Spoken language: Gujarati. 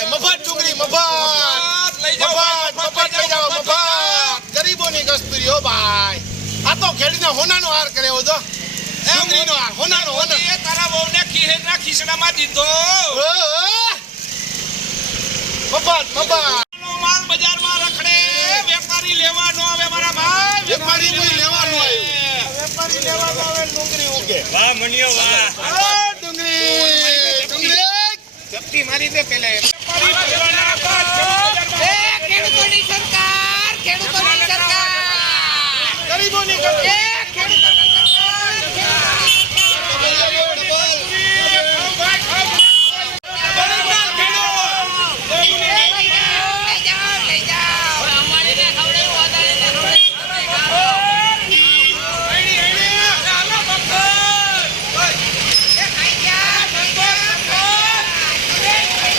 ભાઈ મફત ડુંગળી મફત. લઈ જાઓ મફત મફત લઈ જાઓ મફત. ગરીબોની કસ્તુરીઓ હો ભાઈ. આ તો ખેડીને હોનાનો હાર કર્યો જો ડુંગળીનો હાર હોનાનો હોના એ તારા બહુને ખીહેના ખીસડામાં દીધો. મફત મફત. માલ બજારમાં રખડે વેપારી લેવાનો આવે મારા ભાઈ. વેપારી કોઈ લેવાનો આવે. વેપારી લેવાનો આવે ડુંગળી ઉગે. વાહ મણિયો વાહ. ડુંગળી. ડુંગળી ચપટી મારી દે પેલા. એમ. વેપારી લેવાના